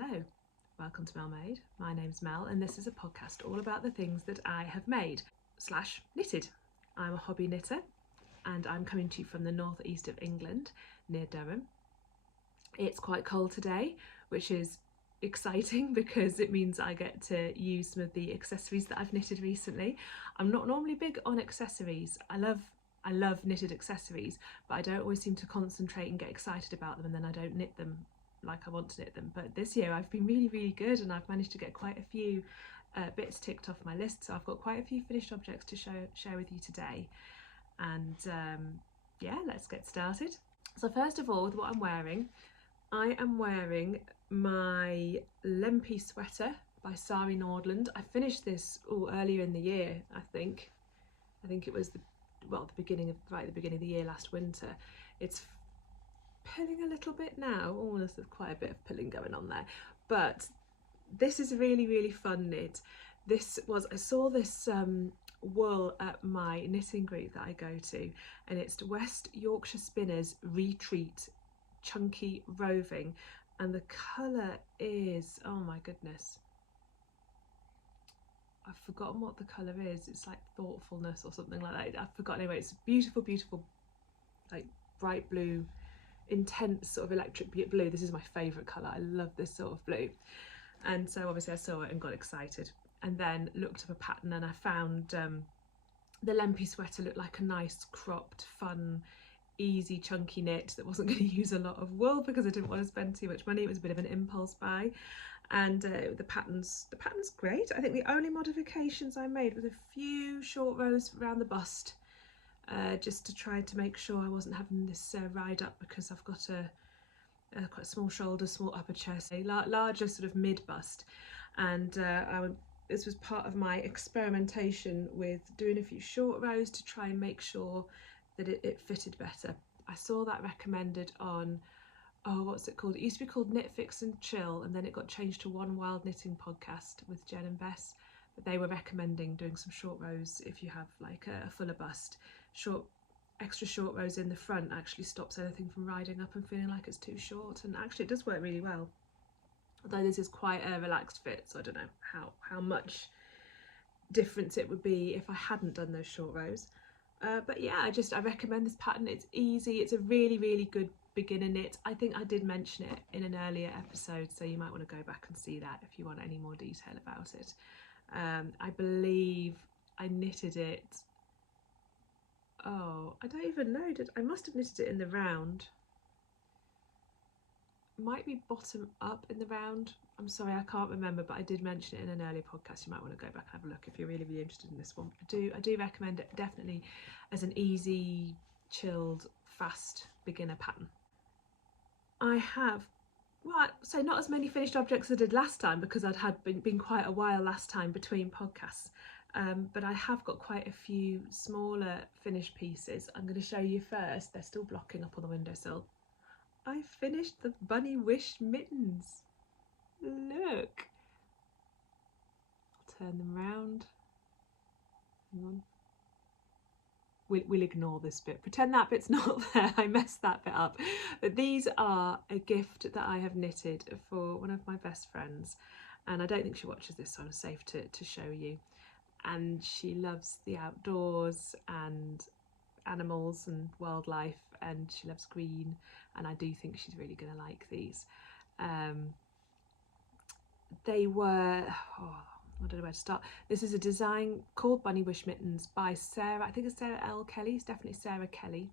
Hello, welcome to MelMade. My name's Mel and this is a podcast all about the things that I have made / knitted. I'm a hobby knitter and I'm coming to you from the northeast of England near Durham. It's quite cold today, which is exciting because it means I get to use some of the accessories that I've knitted recently. I'm not normally big on accessories. I love knitted accessories, but I don't always seem to concentrate and get excited about them, and then I don't knit them like I want to knit them. But this year I've been really good and I've managed to get quite a few bits ticked off my list, so I've got quite a few finished objects to share with you today. And yeah, let's get started. So first of all, with what I'm wearing, I am wearing my Lempy sweater by Sari Nordland. I finished this earlier in the year, I think it was the beginning of the year, last winter. It's pilling a little bit now. There's quite a bit of pilling going on there, but this is a really fun knit. I saw this wool at my knitting group that I go to, and it's West Yorkshire Spinners Retreat Chunky Roving, and the colour is, oh my goodness, I've forgotten what the colour is. It's like thoughtfulness or something like that. I've forgotten. Anyway, it's beautiful like bright blue, intense sort of electric blue. This is my favourite colour. I love this sort of blue, and so obviously I saw it and got excited, and then looked up a pattern and I found the Lempy sweater looked like a nice cropped, fun, easy, chunky knit that wasn't going to use a lot of wool because I didn't want to spend too much money. It was a bit of an impulse buy, and the pattern's great. I think the only modifications I made was a few short rows around the bust, just to try to make sure I wasn't having this ride up, because I've got a quite small shoulder, small upper chest, a larger sort of mid bust, and this was part of my experimentation with doing a few short rows to try and make sure that it fitted better. I saw that recommended on, what's it called? It used to be called Knit Fix and Chill, and then it got changed to One Wild Knitting Podcast with Jen and Bess. But they were recommending doing some short rows if you have like a fuller bust. Extra short rows in the front actually stops anything from riding up and feeling like it's too short, and actually it does work really well. Although this is quite a relaxed fit, so I don't know how much difference it would be if I hadn't done those short rows. But yeah, I recommend this pattern. It's easy. It's a really good beginner knit. I think I did mention it in an earlier episode, so you might want to go back and see that if you want any more detail about it. I believe I knitted it, I don't even know, I must have knitted it in the round. Might be bottom up in the round. I'm sorry, I can't remember, but I did mention it in an earlier podcast. You might want to go back and have a look if you're really interested in this one. I do recommend it definitely as an easy, chilled, fast beginner pattern. I have, so not as many finished objects as I did last time, because I'd been quite a while last time between podcasts. But I have got quite a few smaller finished pieces. I'm going to show you first. They're still blocking up on the windowsill. I finished the Bunny Wish mittens. Look. I'll turn them round. Hang on. We'll ignore this bit. Pretend that bit's not there. I messed that bit up. But these are a gift that I have knitted for one of my best friends. And I don't think she watches this, so I'm safe to show you. And she loves the outdoors and animals and wildlife, and she loves green, and I do think she's really going to like these. They were, I don't know where to start. This is a design called Bunny Wish Mittens by Sarah, I think it's Sarah L. Kelly, it's definitely Sarah Kelly,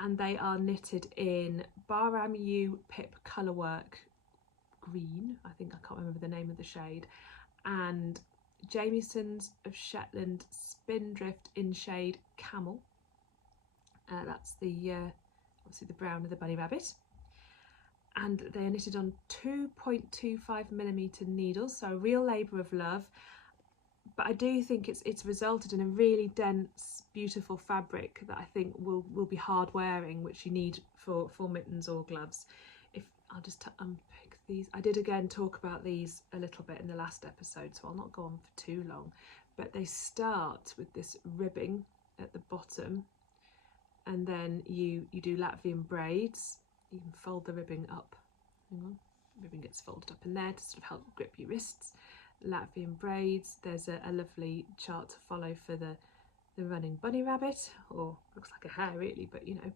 and they are knitted in Barham U Pip Colourwork green, I think, I can't remember the name of the shade, and Jamieson's of Shetland Spindrift in shade Camel. That's the obviously the brown of the bunny rabbit, and they are knitted on 2.25mm needles, so a real labour of love. But I do think it's resulted in a really dense, beautiful fabric that I think will be hard wearing, which you need for mittens or gloves. If I'll just unpick these. I did again talk about these a little bit in the last episode, so I'll not go on for too long, but they start with this ribbing at the bottom, and then you do Latvian braids. You can fold the ribbing up, hang on, ribbon gets folded up in there to sort of help grip your wrists. Latvian braids, there's a lovely chart to follow for the running bunny rabbit, or looks like a hare really, but you know.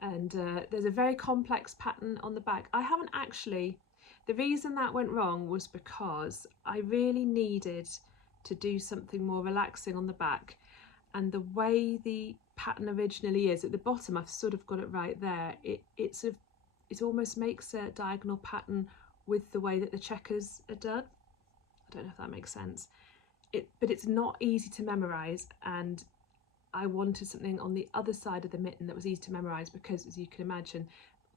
And there's a very complex pattern on the back. I haven't actually, the reason that went wrong was because I really needed to do something more relaxing on the back, and the way the pattern originally is at the bottom, I've sort of got it right there, it almost makes a diagonal pattern with the way that the checkers are done. I don't know if that makes sense. But it's not easy to memorise, and I wanted something on the other side of the mitten that was easy to memorise, because as you can imagine,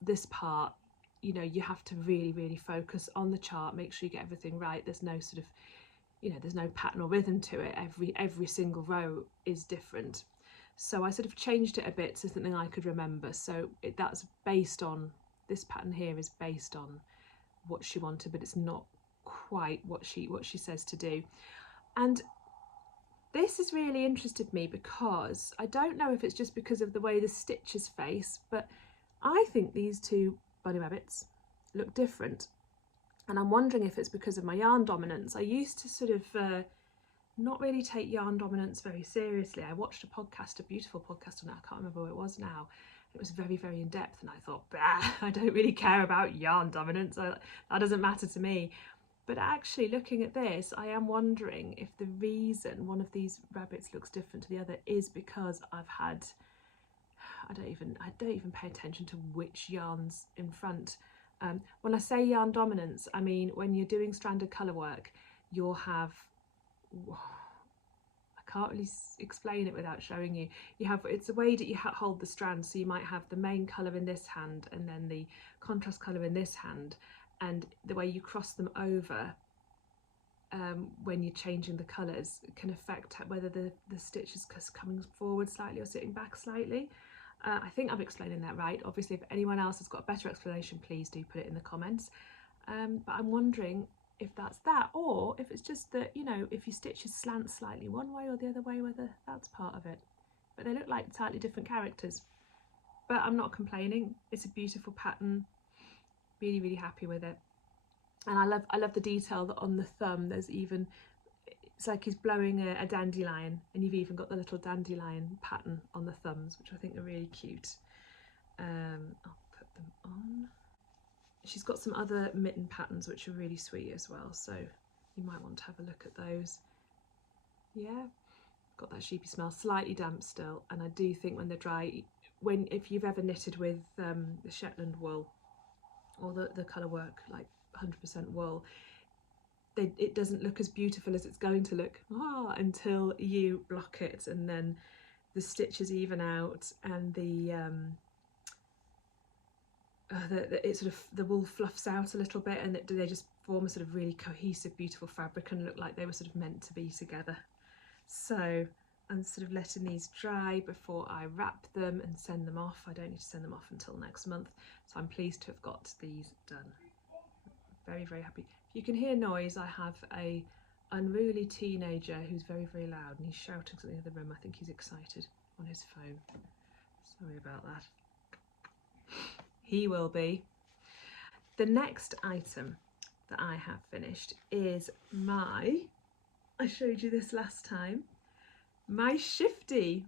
this part, you know, you have to really, really focus on the chart, make sure you get everything right. There's no sort of, you know, there's no pattern or rhythm to it. Every single row is different. So I sort of changed it a bit to something I could remember. So that's based on, this pattern here is based on what she wanted, but it's not quite what she says to do. And this has really interested me, because I don't know if it's just because of the way the stitches face, but I think these two bunny rabbits look different. And I'm wondering if it's because of my yarn dominance. I used to sort of not really take yarn dominance very seriously. I watched a podcast, a beautiful podcast on it, I can't remember what it was now. It was very, very in depth, and I thought, bah, I don't really care about yarn dominance, that doesn't matter to me. But actually looking at this, I am wondering if the reason one of these rabbits looks different to the other is because I've had, I don't even pay attention to which yarn's in front. When I say yarn dominance, I mean when you're doing stranded colour work, you'll have, I can't really explain it without showing you. It's a way that you hold the strand, so you might have the main colour in this hand and then the contrast colour in this hand, and the way you cross them over when you're changing the colours can affect whether the stitch is coming forward slightly or sitting back slightly. I think I'm explaining that right. Obviously, if anyone else has got a better explanation, please do put it in the comments. But I'm wondering if that's that, or if it's just that, you know, if your stitches slant slightly one way or the other way, whether that's part of it. But they look like slightly different characters. But I'm not complaining. It's a beautiful pattern. Really, really happy with it. And I love the detail that on the thumb there's even, it's like he's blowing a dandelion, and you've even got the little dandelion pattern on the thumbs, which I think are really cute. I'll put them on. She's got some other mitten patterns which are really sweet as well, so you might want to have a look at those. Yeah, got that sheepy smell, slightly damp still, and I do think when they're dry, if you've ever knitted with the Shetland wool or the Colourwork like 100% wool, it doesn't look as beautiful as it's going to look until you block it, and then the stitches even out, and the wool fluffs out a little bit, and they just form a sort of really cohesive, beautiful fabric and look like they were sort of meant to be together. So I'm sort of letting these dry before I wrap them and send them off. I don't need to send them off until next month, so I'm pleased to have got these done. Very, very happy. If you can hear noise, I have a unruly teenager who's very, very loud, and he's shouting something in the room. I think he's excited on his phone. Sorry about that. He will be. The next item that I have finished is I showed you this last time, my Shifty.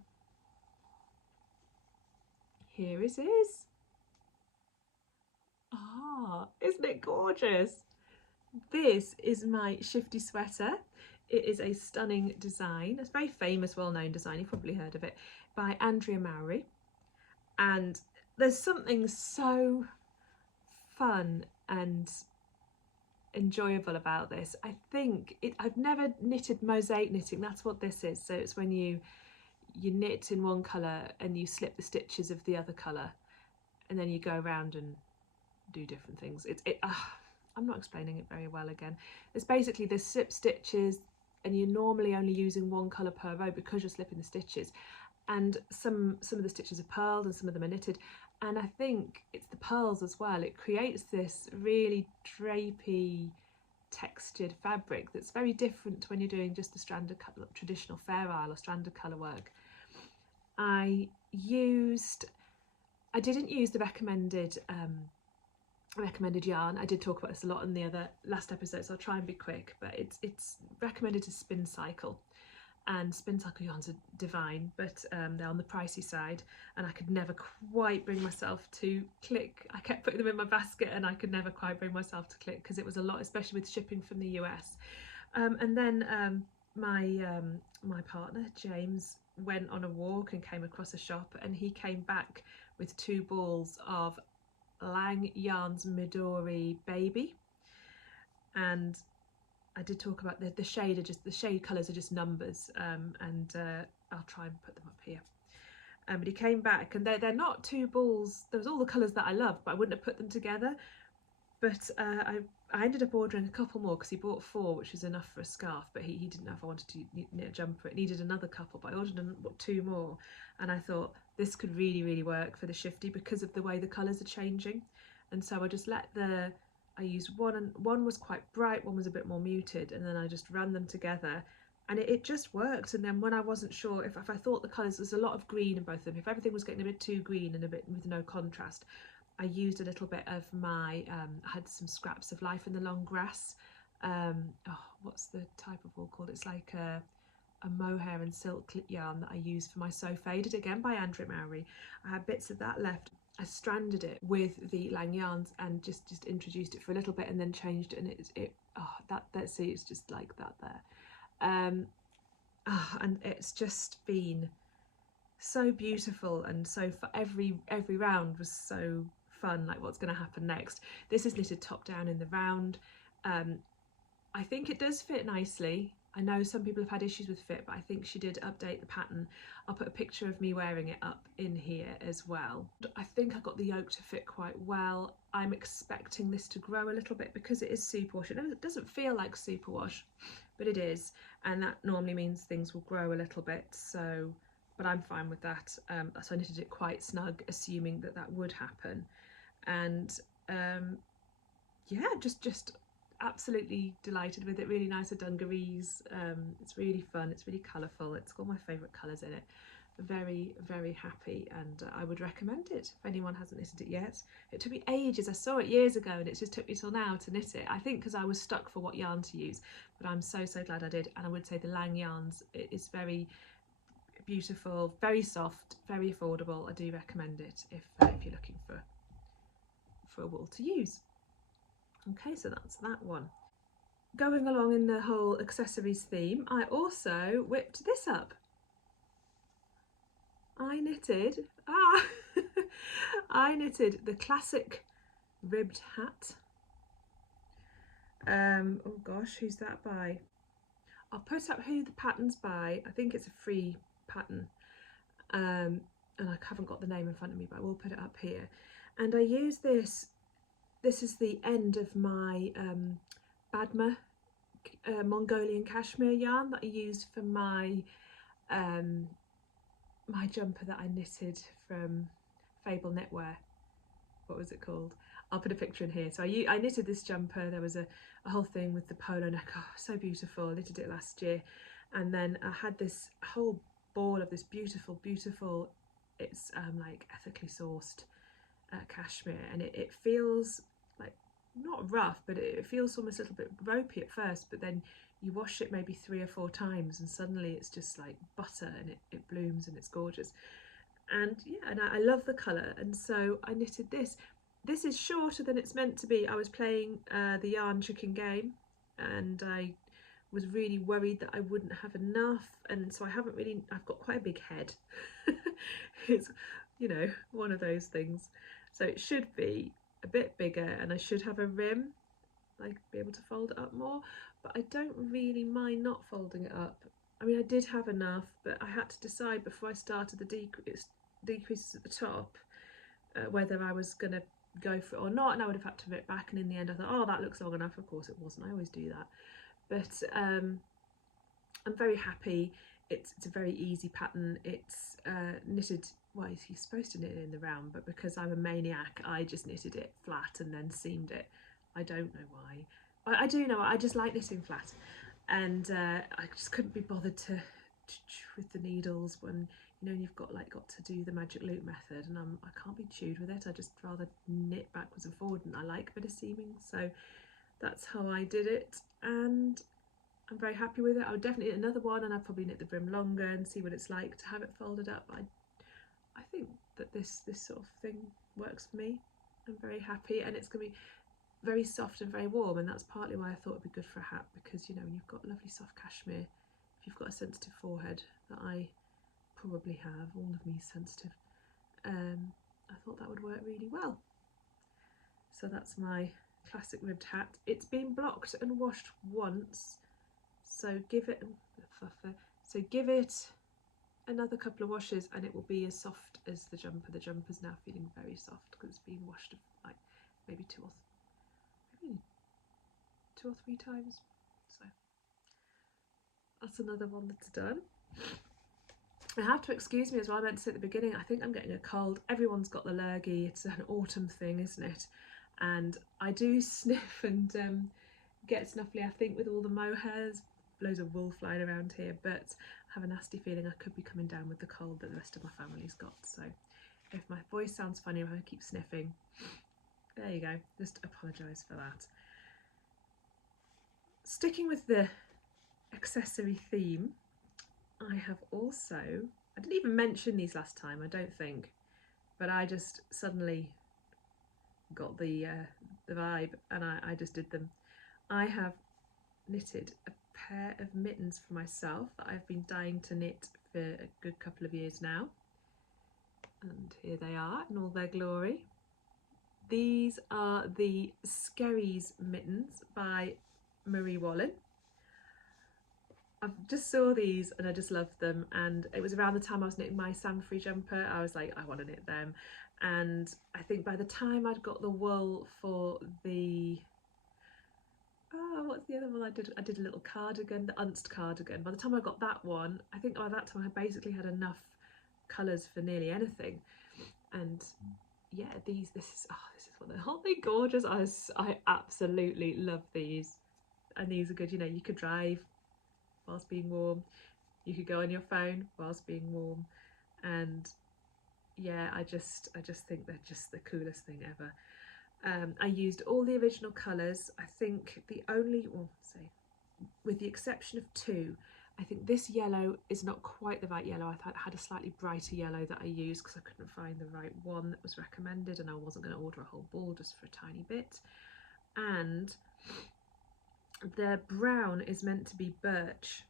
Here it is. Isn't it gorgeous? This is my Shifty sweater. It is a stunning design. It's a very famous, well-known design. You've probably heard of it, by Andrea Mowry. And there's something so fun and enjoyable about this. I think I've never knitted mosaic knitting. That's what this is. So it's when you knit in one colour and you slip the stitches of the other colour, and then you go around and do different things. I'm not explaining it very well again. It's basically the slip stitches, and you're normally only using one colour per row because you're slipping the stitches. And some of the stitches are purled and some of them are knitted. And I think it's the pearls as well. It creates this really drapey, textured fabric that's very different to when you're doing just the stranded traditional Fair Isle or stranded colour work. I didn't use the recommended recommended yarn. I did talk about this a lot in the last episode, so I'll try and be quick, but it's recommended to spin cycle. And spin cycle yarns are divine, but they're on the pricey side, and I could never quite bring myself to click. I kept putting them in my basket and I could never quite bring myself to click because it was a lot, especially with shipping from the US. And then my partner James went on a walk and came across a shop, and he came back with 2 balls of Lang Yarns Midori Baby, and I did talk about the shade colours are just numbers, and I'll try and put them up here. But he came back, and they're not 2 balls. There was all the colours that I loved, but I wouldn't have put them together. But I ended up ordering a couple more because he bought 4, which was enough for a scarf. But he didn't know if I wanted to knit a jumper. It needed another couple, but I ordered 2 more, and I thought this could really work for the Shifty because of the way the colours are changing. And so I just I used one, and one was quite bright, one was a bit more muted, and then I just ran them together, and it just worked. And then when I wasn't sure if I thought the colours, there's a lot of green in both of them, if everything was getting a bit too green and a bit with no contrast, I used a little bit of my, I had some scraps of Life in the Long Grass, what's the type of wool called? It's like a mohair and silk yarn that I use for my So Faded, again by Andrew Mowry. I had bits of that left. I stranded it with the Lang yarns and just introduced it for a little bit, and then changed it, and that's see, it's just like that there. And it's just been so beautiful, and so for every round was so fun, like what's going to happen next. This is knitted top down in the round. I think it does fit nicely. I know some people have had issues with fit, but I think she did update the pattern. I'll put a picture of me wearing it up in here as well. I think I got the yoke to fit quite well. I'm expecting this to grow a little bit because it is superwash. It doesn't feel like superwash, but it is, and that normally means things will grow a little bit. So, but I'm fine with that. So I knitted it quite snug, assuming that would happen. And yeah, just absolutely delighted with it. Really nice dungarees. It's really fun, it's really colourful, it's got my favourite colours in it. Very happy, and I would recommend it if anyone hasn't knitted it yet. It took me ages. I saw it years ago and it just took me till now to knit it, I think because I was stuck for what yarn to use, but I'm so glad I did. And I would say the Lang yarns, it is very beautiful, very soft, very affordable. I do recommend it if you're looking for a wool to use. Okay, so that's that one. Going along in the whole accessories theme, I also whipped this up. I knitted the classic ribbed hat. Oh gosh, who's that by? I'll put up who the pattern's by. I think it's a free pattern, and I haven't got the name in front of me, but I will put it up here. And I use this. This is the end of my Badma Mongolian cashmere yarn that I used for my my jumper that I knitted from Fable Knitwear. What was it called? I'll put a picture in here. So I knitted this jumper. There was a whole thing with the polo neck. Oh, so beautiful. I knitted it last year. And then I had this whole ball of this beautiful, it's like ethically sourced cashmere, and it feels like not rough, but it feels almost a little bit ropey at first, but then you wash it maybe 3 or 4 times and suddenly it's just like butter, and it blooms and it's gorgeous. And yeah, and I love the colour, and so I knitted this. This is shorter than it's meant to be. I was playing the yarn chicken game, and I was really worried that I wouldn't have enough, and so I've got quite a big head. It's, you know, one of those things. So it should be a bit bigger, and I should have a rim, like be able to fold it up more, but I don't really mind not folding it up. I mean, I did have enough, but I had to decide before I started the decreases at the top whether I was going to go for it or not, and I would have had to rip back, and in the end I thought, oh, that looks long enough. Of course it wasn't. I always do that, but I'm very happy. It's a very easy pattern. It's knitted, well, you're supposed to knit it in the round, but because I'm a maniac, I just knitted it flat and then seamed it. I don't know why. I do know, I just like knitting flat, and I just couldn't be bothered to with the needles when you know, and you've got to do the magic loop method, and I can't be chewed with it. I just rather knit backwards and forward, and I like a bit of seaming, so that's how I did it, and I'm very happy with it. I would definitely knit another one, and I'd probably knit the brim longer and see what it's like to have it folded up. I think that this sort of thing works for me. I'm very happy, and it's going to be very soft and very warm, and that's partly why I thought it'd be good for a hat, because you know, when you've got lovely soft cashmere, if you've got a sensitive forehead that I probably have, all of me is sensitive, I thought that would work really well. So that's my classic ribbed hat. It's been blocked and washed once, so give it another couple of washes and it will be as soft as the jumper. The jumper's now feeling very soft because it's been washed like maybe two or three times. So that's another one that's done. I have to excuse me as well, I meant to say at the beginning, I think I'm getting a cold. Everyone's got the lurgy, it's an autumn thing, isn't it? And I do sniff and get snuffly, I think, with all the mohairs, loads of wool flying around here, but I have a nasty feeling I could be coming down with the cold that the rest of my family's got. So if my voice sounds funny, if I keep sniffing, there you go, just apologise for that. Sticking with the accessory theme, I have also, I didn't even mention these last time, I don't think, but I just suddenly got the vibe and I just did them. I have knitted a pair of mittens for myself that I've been dying to knit for a good couple of years now, and here they are in all their glory. These are the Skerries mittens by Marie Wallin. I just saw these and I just loved them, and it was around the time I was knitting my sand-free jumper. I was like, I want to knit them, and I think by the time I'd got the wool for the what's the other one I did? I did a little cardigan, the Unst cardigan. By the time I got that one, I think by that time I basically had enough colours for nearly anything. And yeah, this is what they're, aren't they gorgeous? I absolutely love these, and these are good. You know, you could drive whilst being warm, you could go on your phone whilst being warm, and yeah, I just think they're just the coolest thing ever. I used all the original colours. I think the only, well, say, with the exception of two, I think this yellow is not quite the right yellow. I thought I had a slightly brighter yellow that I used because I couldn't find the right one that was recommended, and I wasn't going to order a whole ball just for a tiny bit. And the brown is meant to be birch,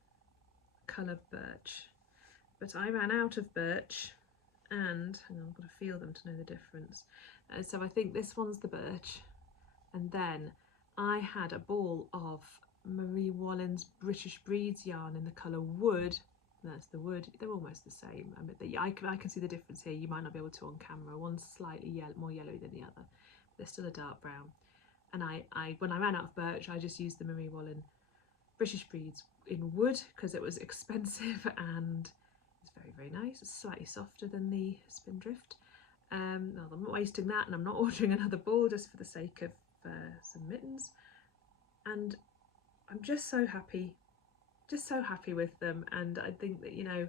colour birch, but I ran out of birch, and hang on, I've got to feel them to know the difference. So I think this one's the birch, and then I had a ball of Marie Wallin's British Breeds yarn in the colour wood. That's the wood. They're almost the same. I mean, I can see the difference here. You might not be able to on camera. One's slightly more yellow than the other. They're still a dark brown. And when I ran out of birch, I just used the Marie Wallin British Breeds in wood because it was expensive and it's very, very nice. It's slightly softer than the Spindrift. I'm not wasting that, and I'm not ordering another ball just for the sake of some mittens. And I'm just so happy with them. And I think that, you know,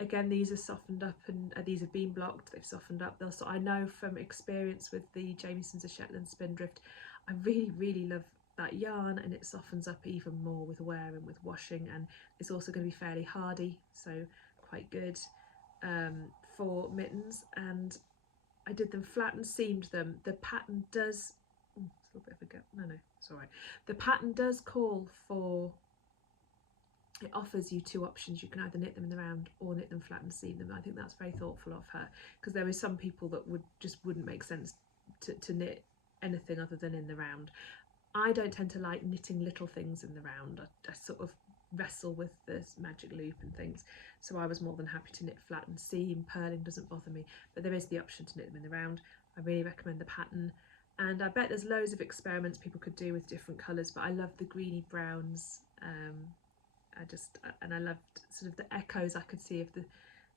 again, these are softened up, and these have been blocked, they've softened up. So I know from experience with the Jamieson's of Shetland Spindrift, I really, really love that yarn, and it softens up even more with wear and with washing, and it's also going to be fairly hardy, so quite good for mittens. And I did them flat and seamed them. The pattern does, it's a little bit of a gap, no, it's all right. The pattern does call for, it offers you two options. You can either knit them in the round or knit them flat and seam them. I think that's very thoughtful of her, because there is some people that wouldn't make sense to knit anything other than in the round. I don't tend to like knitting little things in the round. I sort of wrestle with this magic loop and things, so I was more than happy to knit flat and seam. Purling doesn't bother me, but there is the option to knit them in the round. I really recommend the pattern, and I bet there's loads of experiments people could do with different colours, but I love the greeny browns. I loved sort of the echoes I could see of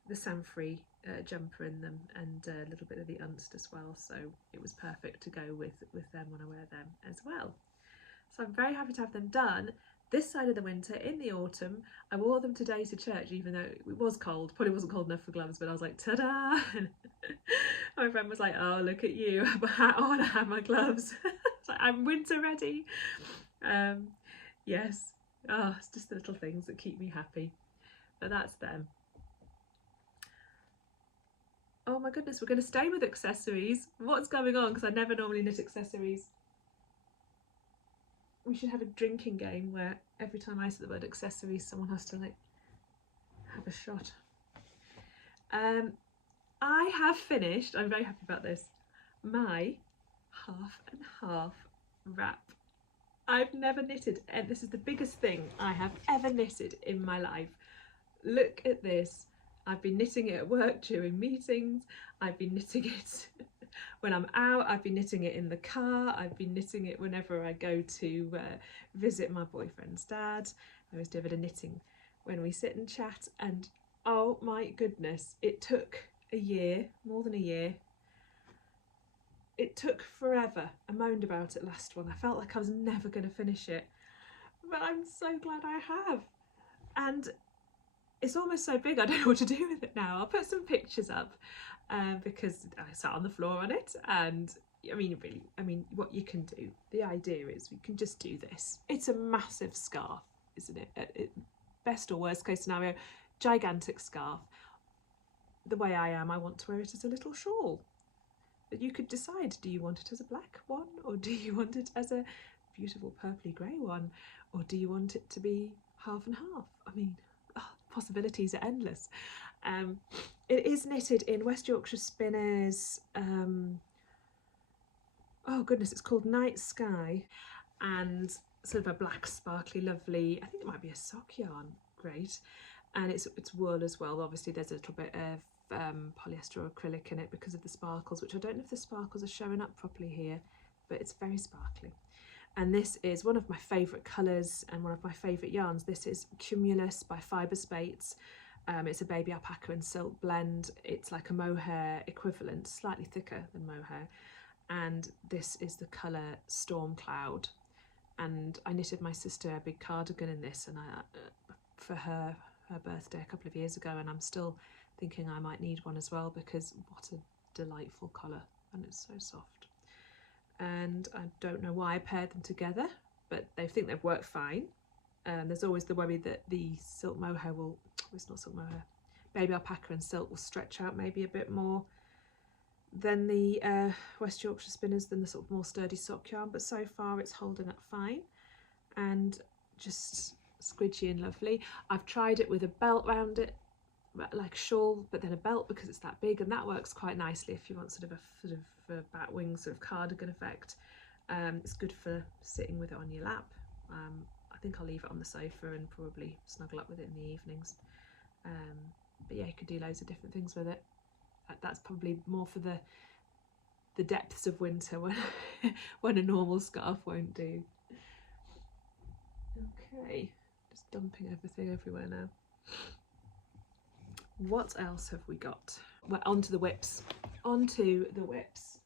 the sand-free jumper in them, and a little bit of the Unst as well, so it was perfect to go with them when I wear them as well. So I'm very happy to have them done. this side of the winter, in the autumn. I wore them today to church, even though it was cold. Probably wasn't cold enough for gloves, but I was like, ta-da! My friend was like, oh, look at you, I have my hat on, I have my gloves. It's like, I'm winter ready. Yes, oh, it's just the little things that keep me happy. But that's them. Oh my goodness, we're going to stay with accessories. What's going on? Because I never normally knit accessories. We should have a drinking game where every time I say the word accessories, someone has to like have a shot. I have finished, I'm very happy about this, my half and half wrap. I've never knitted, and this is the biggest thing I have ever knitted in my life. Look at this. I've been knitting it at work during meetings, I've been knitting it when I'm out, I've been knitting it in the car, I've been knitting it whenever I go to visit my boyfriend's dad. I always do a bit of knitting when we sit and chat, and oh my goodness, it took a year, more than a year. It took forever. I moaned about it last one. I felt like I was never going to finish it, but I'm so glad I have. And it's almost so big I don't know what to do with it now. I'll put some pictures up because I sat on the floor on it, and I mean, really, what you can do, the idea is we can just do this. It's a massive scarf, isn't it? Best or worst case scenario, gigantic scarf. The way I am, I want to wear it as a little shawl. But you could decide, do you want it as a black one, or do you want it as a beautiful purpley grey one, or do you want it to be half and half? I mean, possibilities are endless. It is knitted in West Yorkshire Spinners, oh goodness, it's called Night Sky, and sort of a black sparkly lovely, I think it might be a sock yarn, great, and it's wool as well. Obviously there's a little bit of polyester or acrylic in it because of the sparkles, which I don't know if the sparkles are showing up properly here, but it's very sparkly. And this is one of my favourite colours and one of my favourite yarns. This is Cumulus by Fibre Spates. It's a baby alpaca and silk blend. It's like a mohair equivalent, slightly thicker than mohair. And this is the colour Stormcloud. And I knitted my sister a big cardigan in this, and for her birthday a couple of years ago, and I'm still thinking I might need one as well, because what a delightful colour, and it's so soft. And I don't know why I paired them together, but they think they've worked fine. There's always the worry that the silk mohair will, it's not silk mohair, baby alpaca and silk will stretch out maybe a bit more than the West Yorkshire Spinners, than the sort of more sturdy sock yarn, but so far it's holding up fine and just squidgy and lovely. I've tried it with a belt round it, like a shawl, but then a belt because it's that big, and that works quite nicely if you want sort of a bat wing sort of cardigan effect. It's good for sitting with it on your lap. I think I'll leave it on the sofa and probably snuggle up with it in the evenings. But yeah, you could do loads of different things with it. That's probably more for the depths of winter when when a normal scarf won't do. Okay, just dumping everything everywhere now. What else have we got? Well, onto the whips. Onto the whips.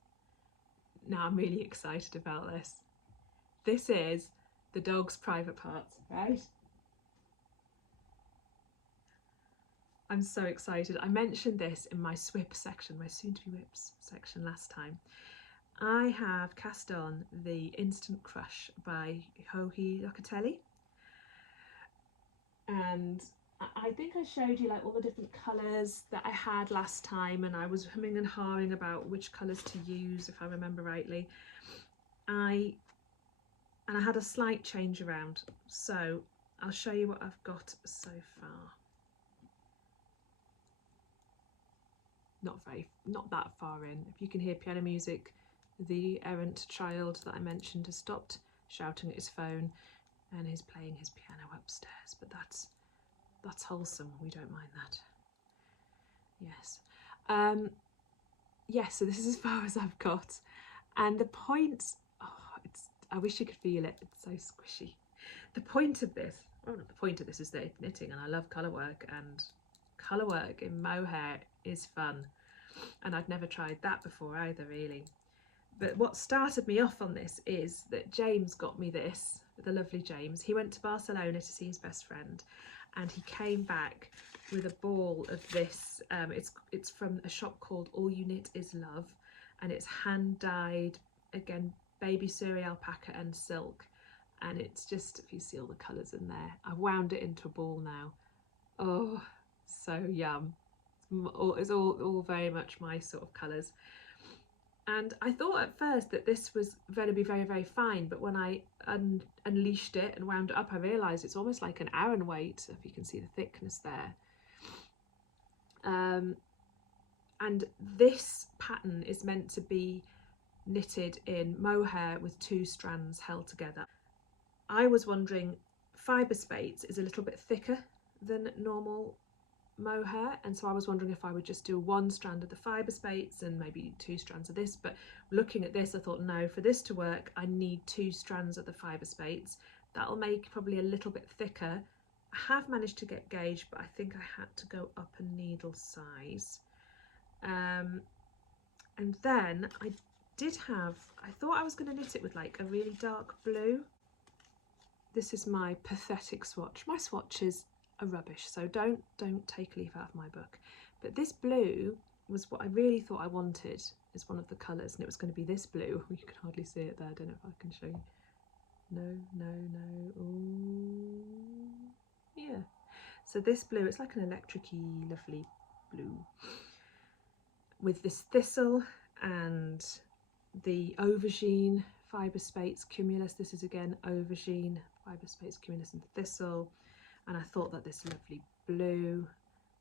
Now I'm really excited about this. This is the dog's private parts, right? I'm so excited. I mentioned this in my SWIP section, my soon-to-be whips section last time. I have cast on the Instant Crush by Joji Locatelli, and I think I showed you like all the different colours that I had last time, and I was humming and hawing about which colours to use, if I remember rightly. I had a slight change around, so I'll show you what I've got so far. Not that far in. If you can hear piano music, the errant child that I mentioned has stopped shouting at his phone and is playing his piano upstairs, but that's wholesome, we don't mind that. Yes. Yes, so this is as far as I've got, and the point, I wish you could feel it, it's so squishy. The point of this, is that it's knitting, and I love colour work, and colour work in mohair is fun, and I'd never tried that before either, really. But what started me off on this is that James got me this, the lovely James. He went to Barcelona to see his best friend, and he came back with a ball of this. It's from a shop called All You Knit Is Love, and it's hand dyed, again, baby Surrey alpaca and silk. And it's just, if you see all the colours in there, I've wound it into a ball now. Oh, so yum. It's all very much my sort of colours. And I thought at first that this was going to be very, very fine, but when I unleashed it and wound it up, I realised it's almost like an Aran weight, if you can see the thickness there. And this pattern is meant to be knitted in mohair with 2 strands held together. I was wondering, fibre spates is a little bit thicker than normal mohair, and so I was wondering if I would just do 1 strand of the fibre spates and maybe 2 strands of this, but looking at this I thought, no, for this to work I need 2 strands of the fibre spates. That'll make probably a little bit thicker. I have managed to get gauge, but I think I had to go up a needle size. And then I thought I was going to knit it with like a really dark blue. This is my pathetic swatch. My swatches are rubbish, so don't take a leaf out of my book. But this blue was what I really thought I wanted as one of the colours, and it was going to be this blue. You can hardly see it there. I don't know if I can show you. No. Ooh. Yeah. So this blue, it's like an electric-y, lovely blue with this thistle and the aubergine fibre spates cumulus. This is again aubergine fibre spates cumulus and thistle. And I thought that this lovely blue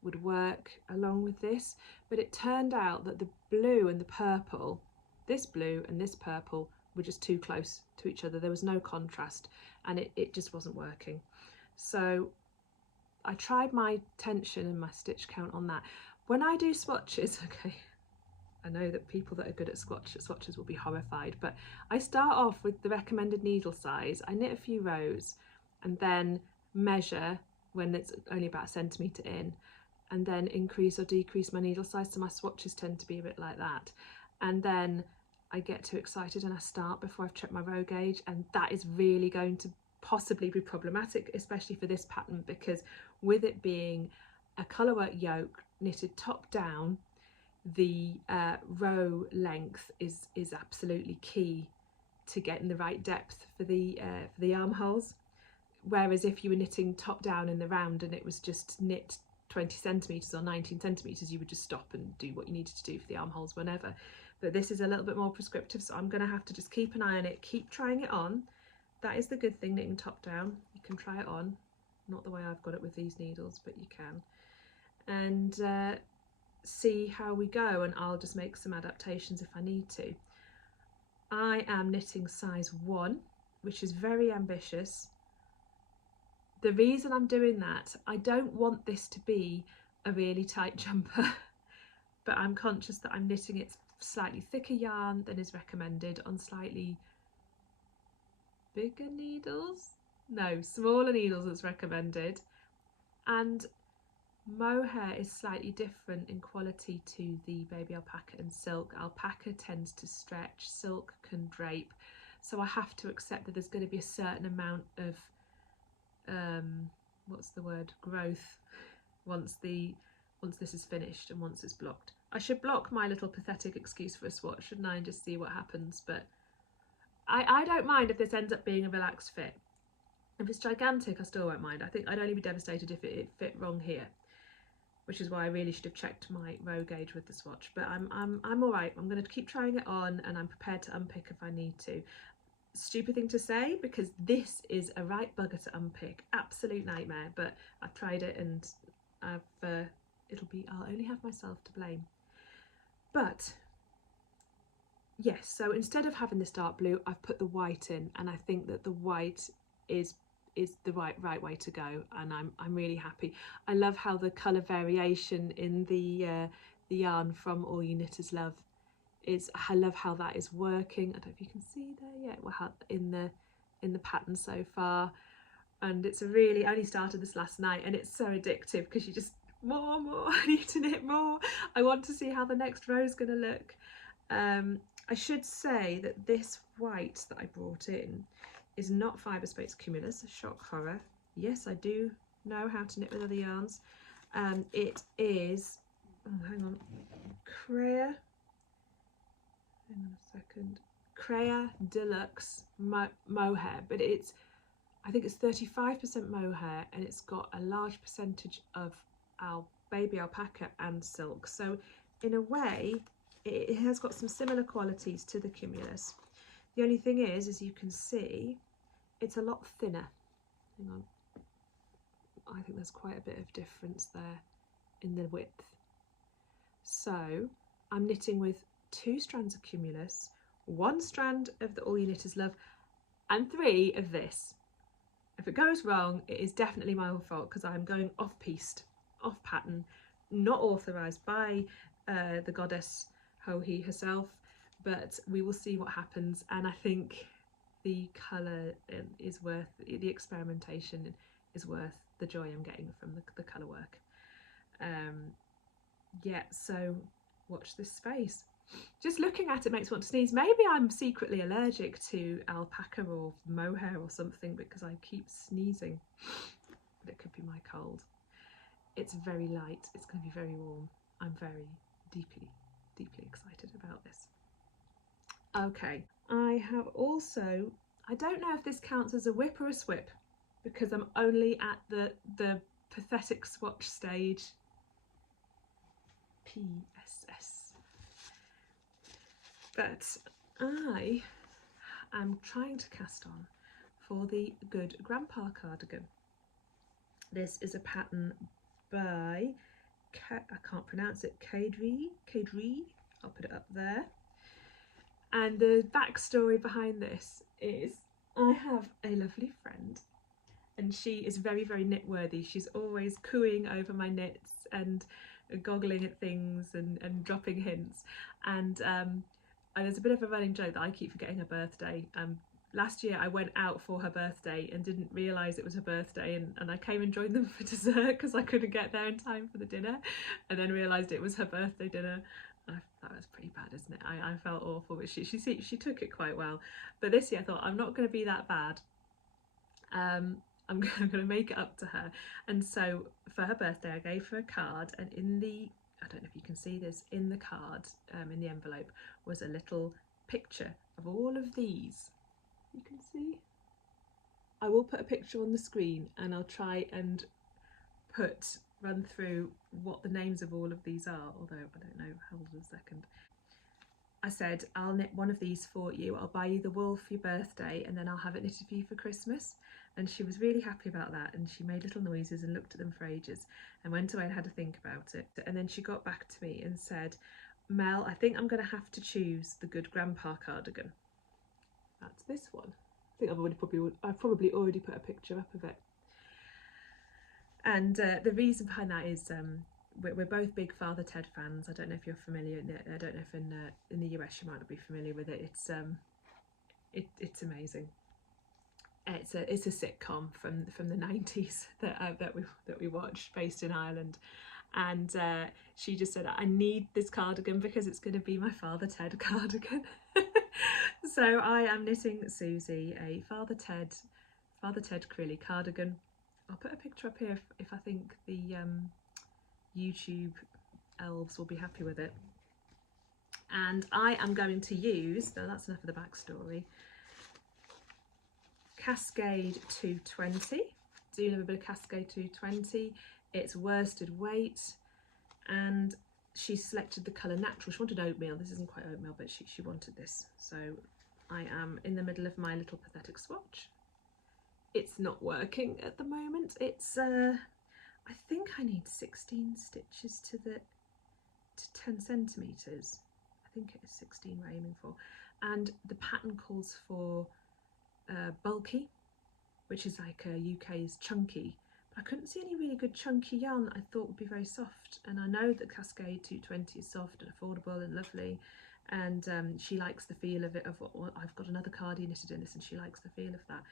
would work along with this, but it turned out that the blue and the purple, this blue and this purple, were just too close to each other. There was no contrast, and it just wasn't working. So I tried my tension and my stitch count on that. When I do swatches, okay, I know that people that are good at swatches will be horrified, but I start off with the recommended needle size. I knit a few rows and then measure when it's only about 1 centimetre in, and then increase or decrease my needle size. So my swatches tend to be a bit like that, and then I get too excited and I start before I've checked my row gauge, and that is really going to possibly be problematic, especially for this pattern, because with it being a colourwork yoke knitted top down, the row length is absolutely key to getting the right depth for the armholes. Whereas if you were knitting top down in the round and it was just knit 20 centimetres or 19 centimetres, you would just stop and do what you needed to do for the armholes whenever. But this is a little bit more prescriptive, so I'm going to have to just keep an eye on it, keep trying it on. That is the good thing, knitting top down. You can try it on, not the way I've got it with these needles, but you can. And see how we go, and I'll just make some adaptations if I need to. I am knitting size 1, which is very ambitious. The reason I'm doing that, I don't want this to be a really tight jumper, but I'm conscious that I'm knitting it slightly thicker yarn than is recommended on slightly bigger needles. No, smaller needles that's recommended. And mohair is slightly different in quality to the baby alpaca and silk. Alpaca tends to stretch, silk can drape. So I have to accept that there's going to be a certain amount of what's the word, growth once this is finished and once it's blocked. I should block my little pathetic excuse for a swatch, shouldn't I, and just see what happens. But I don't mind if this ends up being a relaxed fit. If it's gigantic, I still won't mind. I think I'd only be devastated if it fit wrong here, which is why I really should have checked my row gauge with the swatch. But I'm all right. I'm going to keep trying it on, and I'm prepared to unpick if I need to. Stupid thing to say, because this is a right bugger to unpick, absolute nightmare, but I've tried it, and I'll only have myself to blame. But yes, so instead of having this dark blue, I've put the white in, and I think that the white is the right way to go, and I'm really happy. I love how the colour variation in the yarn from All You Knit Is Love is, I love how that is working. I don't know if you can see there yet, well, in the pattern so far. And it's really, I only started this last night, and it's so addictive because you just more, I need to knit more. I want to see how the next row is going to look. I should say that this white that I brought in is not Fibre Space Cumulus, shock horror. Yes, I do know how to knit with other yarns. It is, oh, hang on, Crea, hang on a second, Crea Deluxe Mohair, but it's, I think it's 35% mohair, and it's got a large percentage of baby alpaca and silk. So in a way, it has got some similar qualities to the Cumulus. The only thing is, as you can see, it's a lot thinner. Hang on. I think there's quite a bit of difference there in the width. So I'm knitting with 2 strands of Cumulus, 1 strand of the All You Knitters Love, and 3 of this. If it goes wrong, it is definitely my own fault, because I'm going off-piste, off pattern, not authorised by the goddess Hohi herself, but we will see what happens. And I think the colour is worth, the experimentation is worth the joy I'm getting from the colour work. Yeah, so watch this space. Just looking at it makes me want to sneeze. Maybe I'm secretly allergic to alpaca or mohair or something, because I keep sneezing. But it could be my cold. It's very light. It's going to be very warm. I'm very deeply excited about this. Okay, I have also, I don't know if this counts as a whip or a swip, because I'm only at the pathetic swatch stage. PSS. But I am trying to cast on for the Good Grandpa cardigan. This is a pattern by, I can't pronounce it, Caribou. I'll put it up there. And the backstory behind this is, I have a lovely friend, and she is very, very knit worthy. She's always cooing over my knits and goggling at things and dropping hints. And there's a bit of a running joke that I keep forgetting her birthday. Last year I went out for her birthday and didn't realise it was her birthday, and I came and joined them for dessert because I couldn't get there in time for the dinner, and then realised it was her birthday dinner. That was pretty bad, isn't it? I felt awful, but she took it quite well. But this year I thought, I'm not going to be that bad. I'm going to make it up to her. And so for her birthday I gave her a card, and in the, I don't know if you can see this, in the card, in the envelope, was a little picture of all of these. You can see. I will put a picture on the screen, and I'll try and run through what the names of all of these are, although I don't know. Hold on a second. I said, I'll knit one of these for you, I'll buy you the wool for your birthday, and then I'll have it knitted for you for Christmas. And she was really happy about that, and she made little noises and looked at them for ages and went away and had to think about it. And then she got back to me and said, Mel, I think I'm going to have to choose the Good Grandpa cardigan. That's this one. I think I've probably already put a picture up of it. And the reason behind that is we're both big Father Ted fans. I don't know if you're familiar. I don't know if in the US you might not be familiar with it. It's amazing. It's a sitcom from the 90s that we watched, based in Ireland. And she just said, I need this cardigan because it's going to be my Father Ted cardigan. So I am knitting Suzy a Father Ted Crilly cardigan. I'll put a picture up here if I think the YouTube elves will be happy with it. And I am going to use, now that's enough of the backstory, Cascade 220. Do love a bit of Cascade 220. It's worsted weight, and she selected the colour Natural. She wanted oatmeal. This isn't quite oatmeal, but she wanted this. So I am in the middle of my little pathetic swatch. It's not working at the moment. It's I think I need 16 stitches to 10 centimetres. I think it is 16 we're aiming for. And the pattern calls for bulky, which is like UK's chunky. But I couldn't see any really good chunky yarn that I thought would be very soft. And I know that Cascade 220 is soft and affordable and lovely. And she likes the feel of it. I've got another cardi knitted in this, and she likes the feel of that.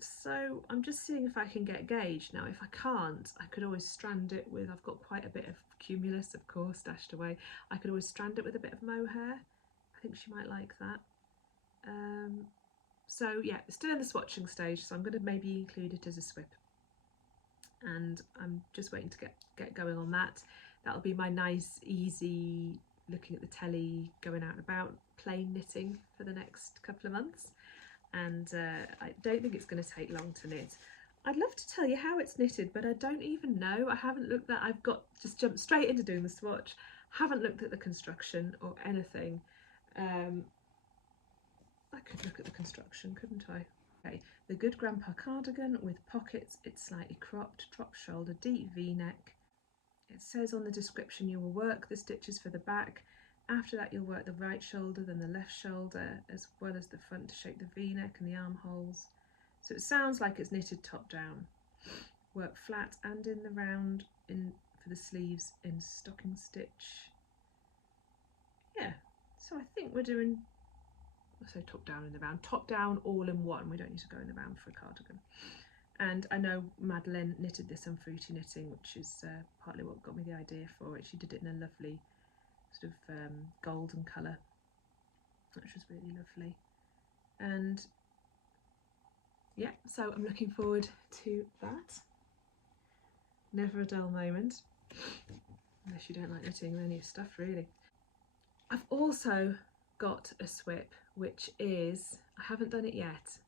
So I'm just seeing if I can get gauge. Now if I can't, I could always strand it with, I've got quite a bit of Cumulus of course stashed away. I could always strand it with a bit of mohair I think she might like that. So yeah, still in the swatching stage, so I'm going to maybe include it as a swip, and I'm just waiting to get going on that. That'll be my nice, easy, looking at the telly, going out and about, plain knitting for the next couple of months. And I don't think it's going to take long to knit. I'd love to tell you how it's knitted, but I don't even know. I haven't looked at, I've got just jumped straight into doing the swatch, haven't looked at the construction or anything. I could look at the construction, couldn't I? Okay, the Good Grandpa cardigan with pockets. It's slightly cropped, drop shoulder, deep V-neck. It says on the description you will work the stitches for the back. After that you'll work the right shoulder, then the left shoulder, as well as the front to shape the V-neck and the armholes. So it sounds like it's knitted top down. Work flat and in the round for the sleeves in stocking stitch. Yeah, so I think we're doing, so top down in the round, top down all in one. We don't need to go in the round for a cardigan. And I know Madeline knitted this on Fruity Knitting, which is partly what got me the idea for it. She did it in a lovely sort of golden colour, which was really lovely. And yeah, so I'm looking forward to that. Never a dull moment, unless you don't like knitting with any stuff really. I've also got a swip, which is, I haven't done it yet,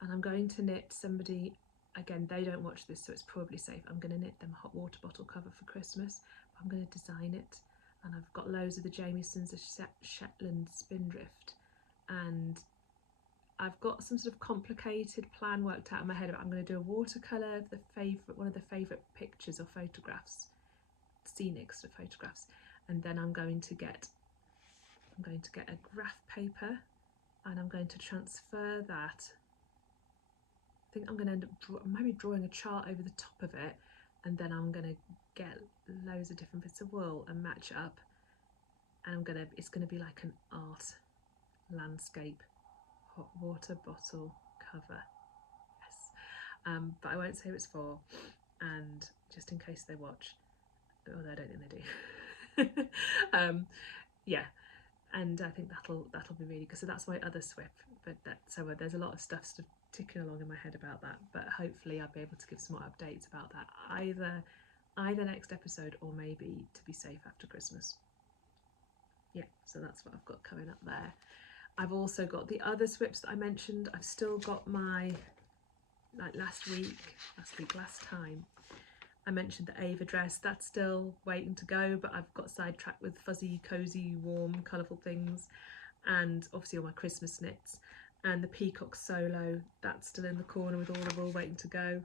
and I'm going to knit somebody, again they don't watch this so it's probably safe, I'm going to knit them a hot water bottle cover for Christmas. I'm going to design it, and I've got loads of the Jamiesons of Shetland Spindrift, and I've got some sort of complicated plan worked out in my head about, I'm going to do a watercolour of one of the favourite pictures or photographs, scenics or photographs, and then I'm going to get a graph paper, and I'm going to transfer that. I think I'm going to end up maybe drawing a chart over the top of it, and then I'm going to get loads of different bits of wool and match it up, and it's going to be like an art landscape hot water bottle cover. Yes, but I won't say who it's for, and just in case they watch, although I don't think they do. Yeah, and I think that'll be really good. So that's my other swip, but there's a lot of stuff sort of ticking along in my head about that, but hopefully I'll be able to give some more updates about that either next episode or maybe, to be safe, after Christmas. Yeah, so that's what I've got coming up there. I've also got the other swips that I mentioned. I've still got my, like last time I mentioned the Ava dress. That's still waiting to go, but I've got sidetracked with fuzzy, cozy, warm, colourful things, and obviously all my Christmas knits. And the Peacock Solo, that's still in the corner with all the wool waiting to go.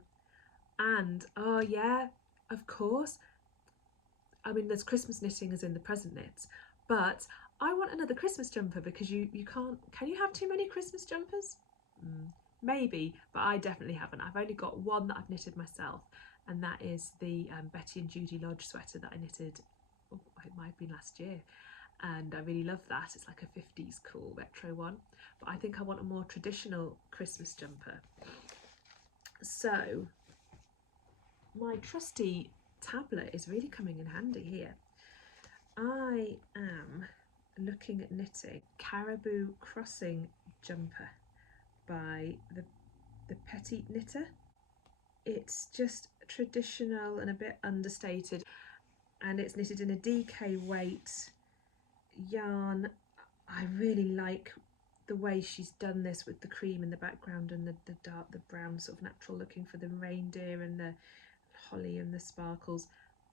And oh yeah, of course, I mean there's Christmas knitting as in the present knits, but I want another Christmas jumper, because you can't, can you have too many Christmas jumpers? Maybe, but I definitely haven't. I've only got one that I've knitted myself, and that is the Betty and Judy Lodge sweater that I knitted, it might have been last year, and I really love that. It's like a 50s cool retro one, but I think I want a more traditional Christmas jumper. So my trusty tablet is really coming in handy here. I am looking at knitting Caribou Crossing jumper by the Petite Knitter. It's just traditional and a bit understated, and it's knitted in a DK weight yarn. I really like the way she's done this with the cream in the background and the brown sort of natural looking for the reindeer and the holly and the sparkles,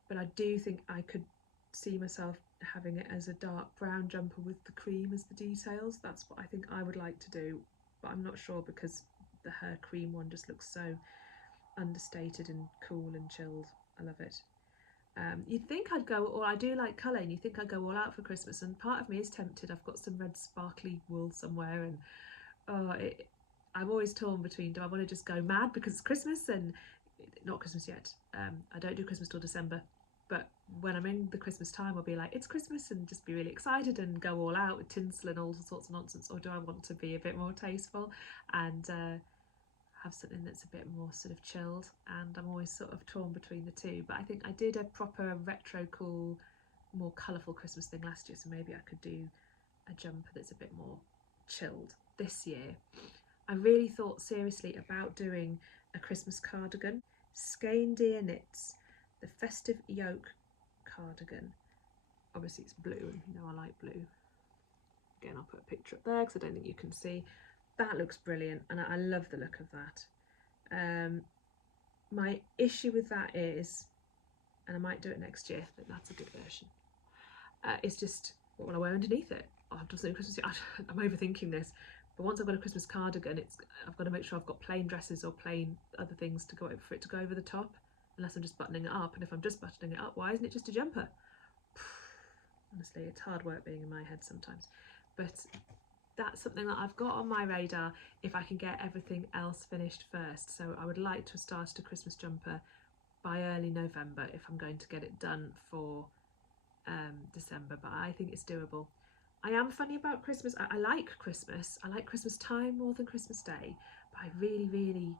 but I do think I could see myself having it as a dark brown jumper with the cream as the details. That's what I think I would like to do, but I'm not sure, because her cream one just looks so understated and cool and chilled. I love it. You'd think I'd go, or I do like colour, and you think I'd go all out for Christmas, and part of me is tempted. I've got some red sparkly wool somewhere, and I'm always torn between, do I want to just go mad because it's Christmas, and not Christmas yet, I don't do Christmas till December, but when I'm in the Christmas time I'll be like, it's Christmas, and just be really excited and go all out with tinsel and all sorts of nonsense, or do I want to be a bit more tasteful and have something that's a bit more sort of chilled? And I'm always sort of torn between the two, but I think I did a proper retro cool, more colourful Christmas thing last year, so maybe I could do a jumper that's a bit more chilled this year. I really thought seriously about doing a Christmas cardigan. Skein Deer Knits, the Festive Yoke cardigan. Obviously it's blue, and you know I like blue. Again, I'll put a picture up there because I don't think you can see. That looks brilliant, and I love the look of that. My issue with that is, and I might do it next year, but that's a good version. It's just, what will I wear underneath it? Oh, I'm overthinking this. But once I've got a Christmas cardigan, I've got to make sure I've got plain dresses or plain other things to go over for it to go over the top, unless I'm just buttoning it up. And if I'm just buttoning it up, why isn't it just a jumper? Honestly, it's hard work being in my head sometimes. But that's something that I've got on my radar if I can get everything else finished first. So I would like to have started a Christmas jumper by early November if I'm going to get it done for December, but I think it's doable. I am funny about Christmas. I like Christmas. I like Christmas time more than Christmas Day, but I really,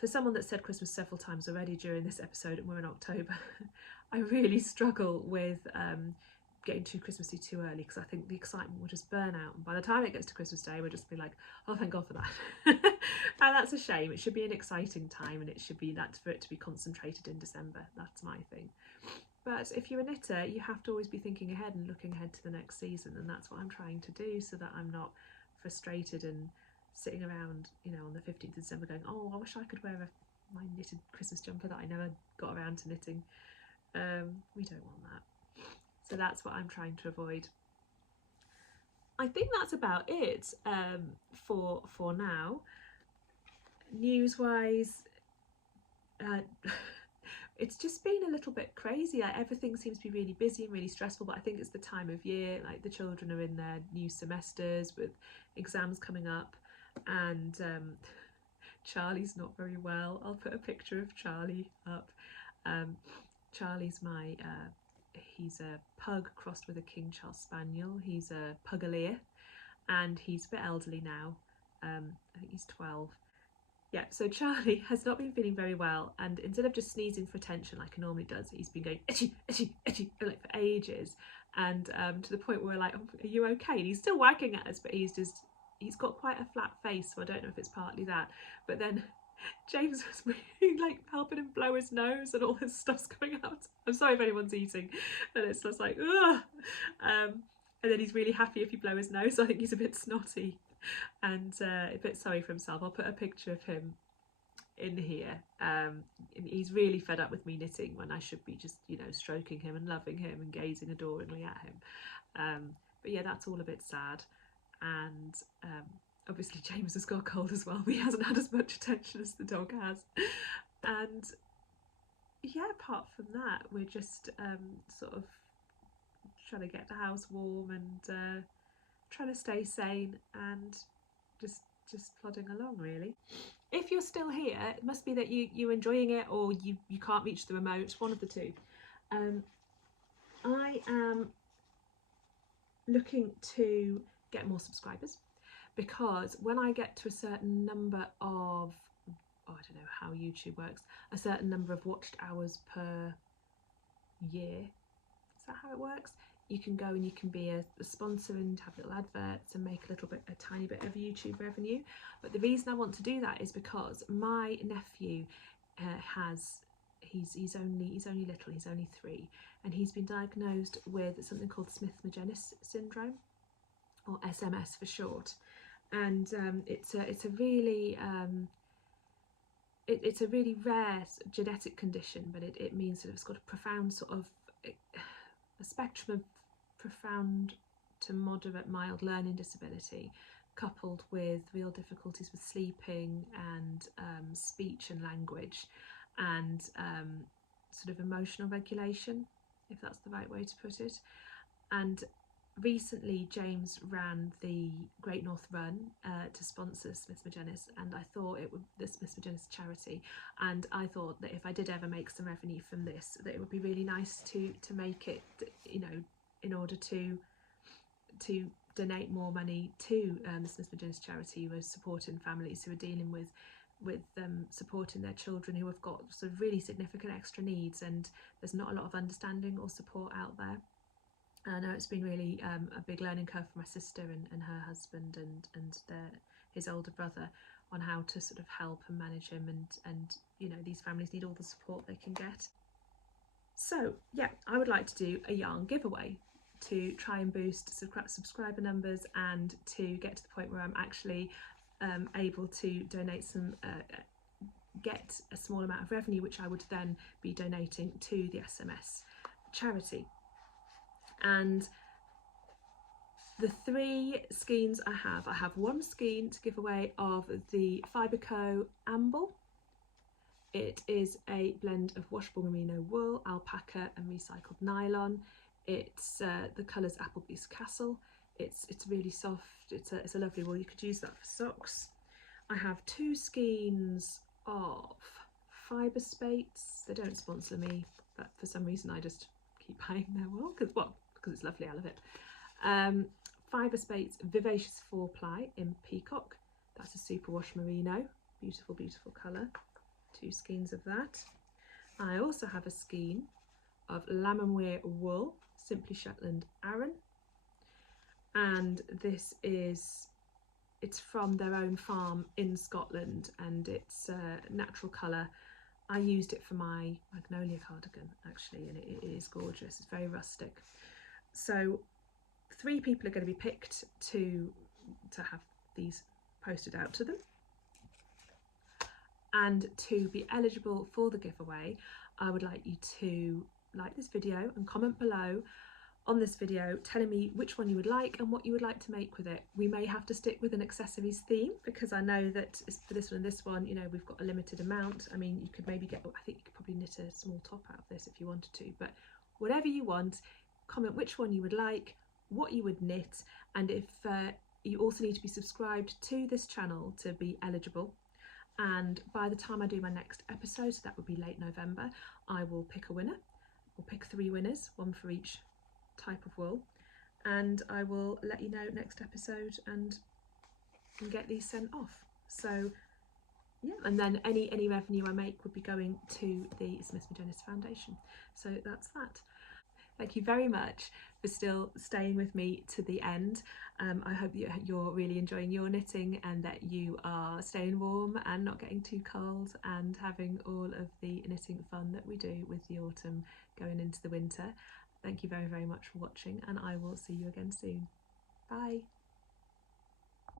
for someone that said Christmas several times already during this episode, and we're in October, I really struggle with getting too Christmassy too early, because I think the excitement will just burn out, and by the time it gets to Christmas Day we'll just be like, oh, thank God for that. And that's a shame. It should be an exciting time, and it should be that for it to be concentrated in December. That's my thing. But if you're a knitter, you have to always be thinking ahead and looking ahead to the next season, and that's what I'm trying to do, so that I'm not frustrated and sitting around, you know, on the 15th of December going, oh, I wish I could wear my knitted Christmas jumper that I never got around to knitting. We don't want that. So that's what I'm trying to avoid. I think that's about it for now. News-wise, it's just been a little bit crazy. Everything seems to be really busy and really stressful, but I think it's the time of year. Like, the children are in their new semesters with exams coming up, and Charlie's not very well. I'll put a picture of Charlie up. Charlie's he's a pug crossed with a King Charles Spaniel. He's a Pugalier, and he's a bit elderly now. I think he's 12. Yeah, so Charlie has not been feeling very well, and instead of just sneezing for attention like he normally does, he's been going itchy, itchy, itchy, like for ages, and to the point where we're like, oh, are you okay? And he's still wagging at us, but he's got quite a flat face, so I don't know if it's partly that. But then James was really like helping him blow his nose, and all this stuff's coming out. I'm sorry if anyone's eating, and it's just like, ugh. And then he's really happy if you blow his nose. So I think he's a bit snotty and a bit sorry for himself. I'll put a picture of him in here. And he's really fed up with me knitting when I should be just, you know, stroking him and loving him and gazing adoringly at him. But yeah, that's all a bit sad. And obviously James has got a cold as well. He hasn't had as much attention as the dog has. And yeah, apart from that, we're just sort of trying to get the house warm and trying to stay sane and just plodding along, really. If you're still here, it must be that you're enjoying it, or you can't reach the remote, one of the two. I am looking to get more subscribers, because when I get to a certain number of, I don't know how YouTube works, a certain number of watched hours per year, is that how it works? You can go and you can be a sponsor and have little adverts and make a tiny bit of YouTube revenue. But the reason I want to do that is because my nephew he's only little, he's only 3, and he's been diagnosed with something called Smith-Magenis syndrome, or SMS for short. And it's a really it's a really rare genetic condition, but it means that it's got a profound sort of a spectrum of profound to moderate mild learning disability, coupled with real difficulties with sleeping and speech and language, and sort of emotional regulation, if that's the right way to put it. And recently James ran the Great North Run to sponsor Smith-Magenis, and I thought the Smith-Magenis charity, and I thought that if I did ever make some revenue from this, that it would be really nice to make it, you know, in order to donate more money to the Smith-Magenis charity, who are supporting families who are dealing with supporting their children who have got sort of really significant extra needs, and there's not a lot of understanding or support out there. And I know it's been really a big learning curve for my sister and her husband and his older brother on how to sort of help and manage him, and you know, these families need all the support they can get. So yeah, I would like to do a yarn giveaway to try and boost subscriber numbers and to get to the point where I'm actually able to donate some get a small amount of revenue, which I would then be donating to the SMS charity. And the 3 skeins I have one skein to give away of the Fiberco Amble. It is a blend of washable merino wool, alpaca and recycled nylon. It's the colours Applebee's Castle. It's really soft. It's a lovely wool. You could use that for socks. I have 2 skeins of Fibre Spates. They don't sponsor me, but for some reason I just keep buying their wool because it's lovely. I love it. Fibre Spates Vivacious 4-ply in Peacock. That's a superwash merino. Beautiful, beautiful colour. 2 skeins of that. I also have a skein of Lammermuir wool, Simply Shetland Aran, and it's from their own farm in Scotland, and it's a natural colour. I used it for my magnolia cardigan actually, and it is gorgeous. It's very rustic. So 3 people are going to be picked to have these posted out to them. And to be eligible for the giveaway, I would like you to like this video and comment below on this video telling me which one you would like and what you would like to make with it. We may have to stick with an accessories theme, because I know that for this one and this one, you know, we've got a limited amount. I mean, you could maybe I think you could probably knit a small top out of this if you wanted to, but whatever you want, comment which one you would like, what you would knit, and if you also need to be subscribed to this channel to be eligible. And by the time I do my next episode, so that would be late November, I will pick a winner. We'll pick 3 winners, 1 for each type of wool, and I will let you know next episode and get these sent off. So yeah, and then any revenue I make would be going to the Smith McGinnis Foundation. So that's that. Thank you very much for still staying with me to the end. I hope you're really enjoying your knitting and that you are staying warm and not getting too cold and having all of the knitting fun that we do with the autumn going into the winter. Thank you very, very much for watching, and I will see you again soon. Bye.